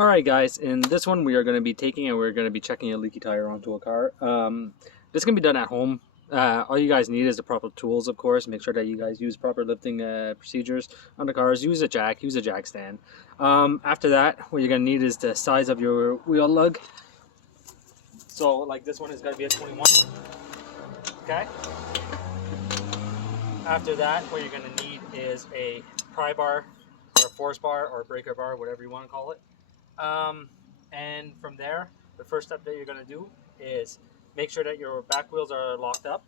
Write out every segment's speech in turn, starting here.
Alright guys, in this one we are going to be taking and we're going to be checking a leaky tire onto a car. This can be done at home. All you guys need is the proper tools, of course. Make sure that you guys use proper lifting procedures on the cars. Use a jack stand. After that, what you're going to need is the size of your wheel lug. So like this one is going to be a 21. Okay. After that, what you're going to need is a pry bar or a force bar or a breaker bar, whatever you want to call it. And from there, the first step that you're going to do is make sure that your back wheels are locked up.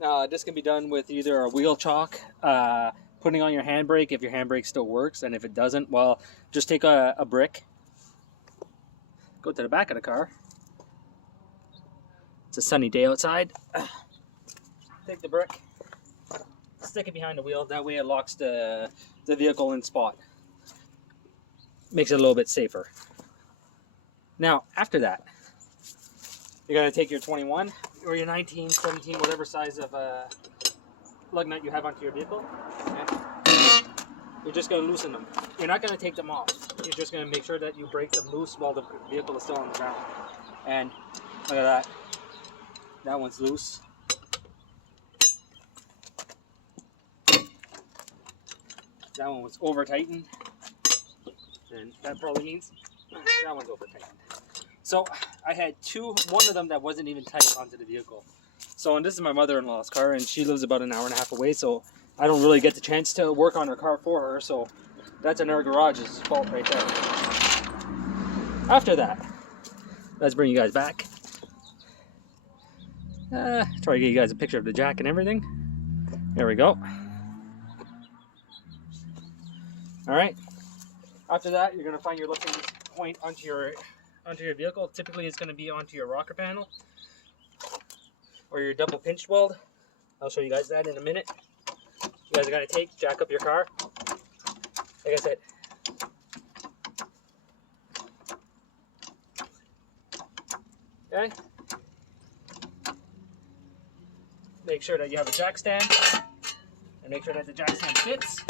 Now, this can be done with either a wheel chock, putting on your handbrake if your handbrake still works, and if it doesn't, well, just take a brick, go to the back of the car. It's a sunny day outside. Take the brick, stick it behind the wheel. That way it locks the vehicle in spot. Makes it a little bit safer. Now, after that, you're going to take your 21 or your 19, 17, whatever size of lug nut you have onto your vehicle. And you're just going to loosen them. You're not going to take them off. You're just going to make sure that you break them loose while the vehicle is still on the ground. And look at that. That one's loose. That one was over tightened. And that probably means that one's over tightened. So I had one of them that wasn't even tight onto the vehicle. So, and this is my mother-in-law's car, and she lives about an hour and a half away, so I don't really get the chance to work on her car for her, so that's in her garage's fault right there. After that, let's bring you guys back. Try to get you guys a picture of the jack and everything. There we go. Alright. After that, you're going to find your lifting point onto your vehicle. Typically, it's going to be onto your rocker panel or your double pinch weld. I'll show you guys that in a minute. You guys are going to jack up your car. Like I said, okay. Make sure that you have a jack stand, and make sure that the jack stand fits.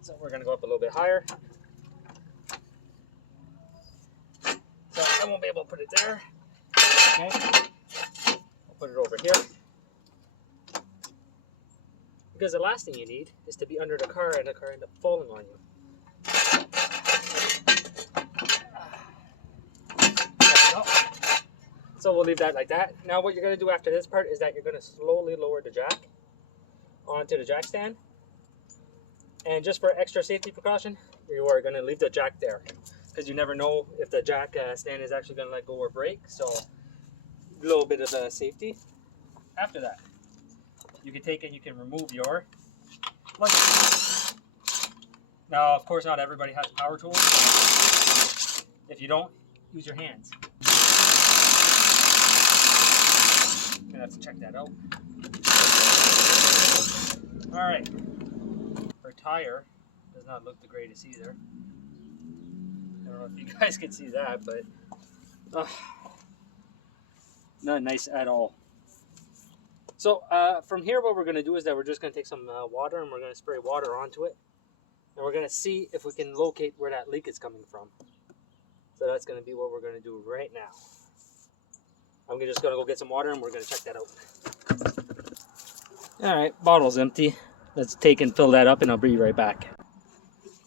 So we're going to go up a little bit higher. So I won't be able to put it there. Okay. I'll put it over here. Because the last thing you need is to be under the car and the car end up falling on you. So we'll leave that like that. Now what you're going to do after this part is that you're going to slowly lower the jack onto the jack stand. And just for extra safety precaution, you are going to leave the jack there, because you never know if the jack stand is actually going to let go or break. So a little bit of safety. After that, you can take and you can remove your plug. Now, of course, not everybody has power tools. If you don't, use your hands. You're going to have to check that out. All right. Her tire does not look the greatest either. I don't know if you guys can see that, but not nice at all. So from here, what we're going to do is that we're just going to take some water and we're going to spray water onto it. And we're going to see if we can locate where that leak is coming from. So that's going to be what we're going to do right now. I'm just going to go get some water and we're going to check that out. Alright, bottle's empty. Let's take and fill that up and I'll be right back.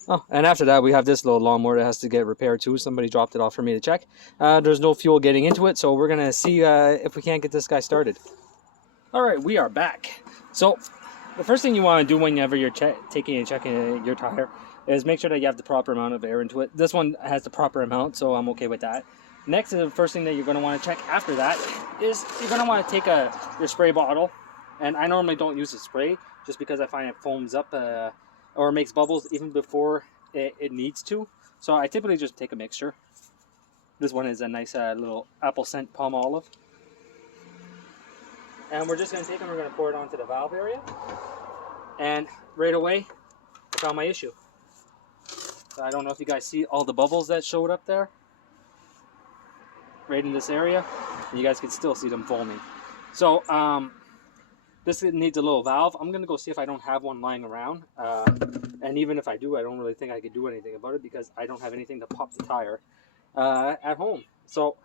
Oh, and after that we have this little lawnmower that has to get repaired too. Somebody dropped it off for me to check. There's no fuel getting into it, so we're going to see if we can't get this guy started. Alright, we are back. So, the first thing you want to do whenever you're taking and checking your tire is make sure that you have the proper amount of air into it. This one has the proper amount, so I'm okay with that. Next, the first thing that you're going to want to check after that is you're going to want to take your spray bottle. And I normally don't use a spray just because I find it foams up or makes bubbles even before it needs to. So I typically just take a mixture. This one is a nice little apple scent palm olive. And we're just going to take and we're going to pour it onto the valve area. And right away, I found my issue. So I don't know if you guys see all the bubbles that showed up there. Right in this area. And you guys can still see them foaming. So, this needs a little valve. I'm gonna go see if I don't have one lying around, and even if I do, I don't really think I could do anything about it because I don't have anything to pop the tire at home. So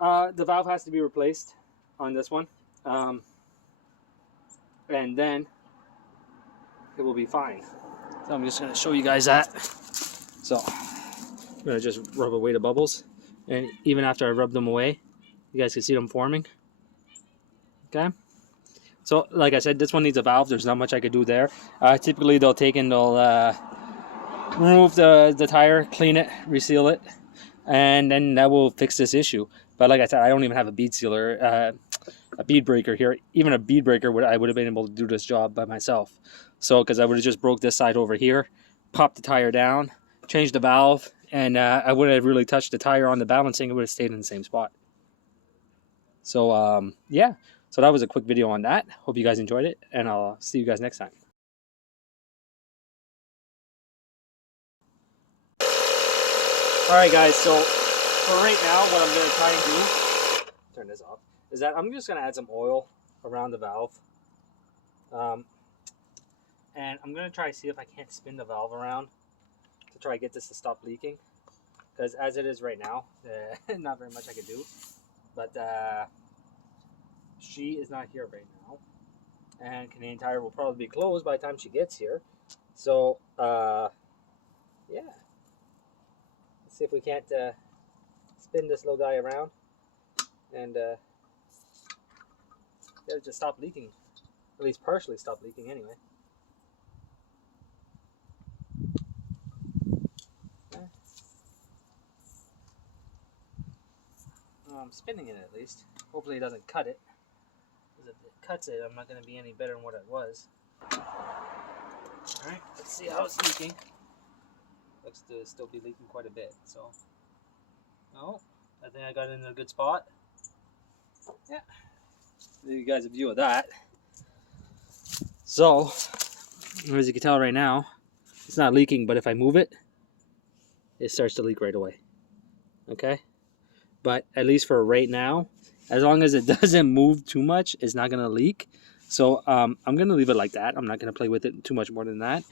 the valve has to be replaced on this one, and then it will be fine. So I'm just gonna show you guys that. So I'm gonna just rub away the bubbles, and even after I rub them away, you guys can see them forming. Okay. So, like I said, this one needs a valve. There's not much I could do there. Typically, they'll take and they'll remove the tire, clean it, reseal it, and then that will fix this issue. But like I said, I don't even have a bead sealer, a bead breaker here. Even a bead breaker, I would have been able to do this job by myself. So, because I would have just broke this side over here, popped the tire down, changed the valve, and I wouldn't have really touched the tire on the balancing. It would have stayed in the same spot. So, yeah. So that was a quick video on that. Hope you guys enjoyed it, and I'll see you guys next time. Alright guys, so for right now, what I'm going to try and do, turn this off, is that I'm just going to add some oil around the valve. And I'm going to try to see if I can't spin the valve around to try to get this to stop leaking. Because as it is right now, not very much I can do. But she is not here right now, and Canadian Tire will probably be closed by the time she gets here. So yeah, let's see if we can't spin this little guy around and get it to stop leaking, at least partially stop leaking anyway. Okay. I'm spinning it at least. Hopefully it doesn't cut it. If it cuts it, I'm not going to be any better than what it was. Alright, let's see how it's leaking. Looks to still be leaking quite a bit, so. Oh, I think I got it in a good spot. Yeah. Give you guys a view of that. So, as you can tell right now, it's not leaking, but if I move it, it starts to leak right away. Okay? But at least for right now, as long as it doesn't move too much, it's not going to leak. So I'm going to leave it like that. I'm not going to play with it too much more than that.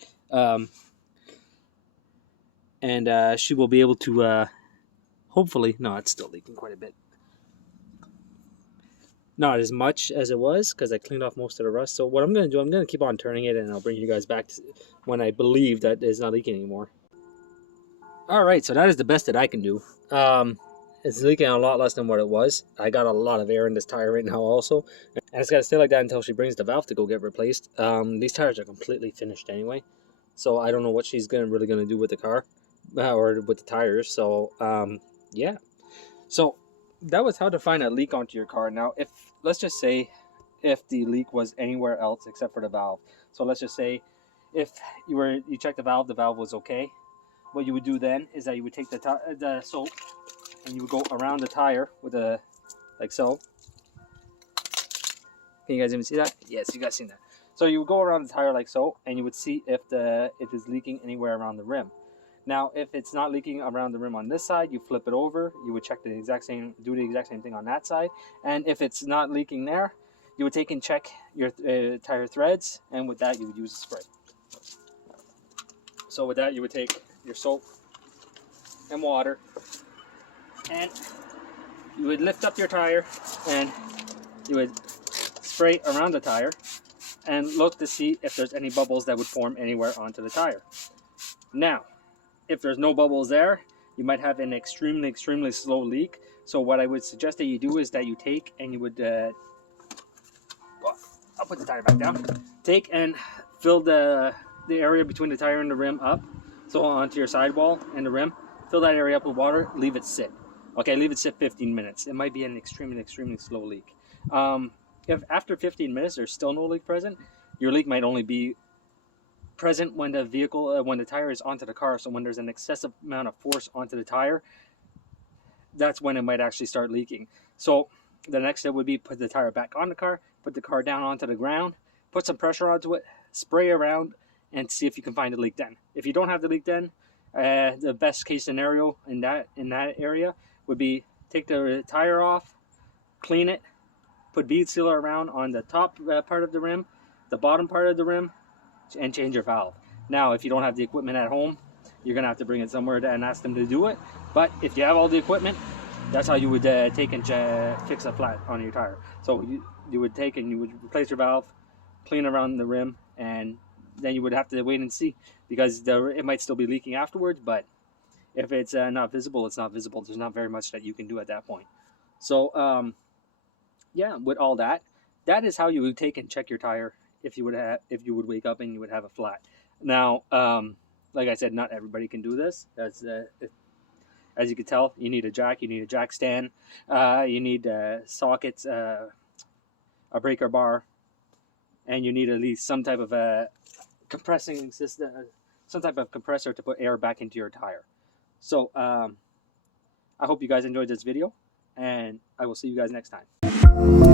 And she will be able to, hopefully, no, it's still leaking quite a bit. Not as much as it was because I cleaned off most of the rust. So what I'm going to do, I'm going to keep on turning it, and I'll bring you guys back to when I believe that it's not leaking anymore. All right, so that is the best that I can do. It's leaking a lot less than what it was. I got a lot of air in this tire right now also. And it's got to stay like that until she brings the valve to go get replaced. These tires are completely finished anyway. So I don't know what she's really going to do with the car or with the tires. So, yeah. So that was how to find a leak onto your car. Now, let's just say if the leak was anywhere else except for the valve. So let's just say if you checked the valve was okay. What you would do then is that you would take the soap and you would go around the tire with like so. Can you guys even see that? Yes, you guys seen that. So you would go around the tire like so, and you would see if it is leaking anywhere around the rim. Now, if it's not leaking around the rim on this side, you flip it over. You would check do the exact same thing on that side. And if it's not leaking there, you would take and check your tire threads, and with that you would use a spray. So with that you would take your soap and water, and you would lift up your tire and you would spray around the tire and look to see if there's any bubbles that would form anywhere onto the tire. Now, if there's no bubbles there, you might have an extremely slow leak. So what I would suggest that you do is that you take and you would well, I'll put the tire back down. Take and fill the area between the tire and the rim up, so onto your sidewall and the rim. Fill that area up with water, leave it sit. Okay, leave it sit 15 minutes. It might be an extremely slow leak. If after 15 minutes there's still no leak present, your leak might only be present when the tire is onto the car. So when there's an excessive amount of force onto the tire, that's when it might actually start leaking. So the next step would be put the tire back on the car, put the car down onto the ground, put some pressure onto it, spray around, and see if you can find a leak then. If you don't have the leak then, the best case scenario in that area would be take the tire off, clean it, put bead sealer around on the top part of the rim, the bottom part of the rim, and change your valve. Now, if you don't have the equipment at home, you're gonna have to bring it somewhere and ask them to do it. But if you have all the equipment, that's how you would take and fix a flat on your tire. So you would take and you would replace your valve, clean around the rim, and then you would have to wait and see, because it might still be leaking afterwards. But if it's not visible, it's not visible. There's not very much that you can do at that point. So yeah, with all that, that is how you would take and check your tire if you would wake up and you would have a flat. Now, like I said, not everybody can do this. That's as you can tell, you need a jack, you need a jack stand, you need sockets, a breaker bar, and you need at least some type of a compressing system, some type of compressor to put air back into your tire. So I hope you guys enjoyed this video, and I will see you guys next time.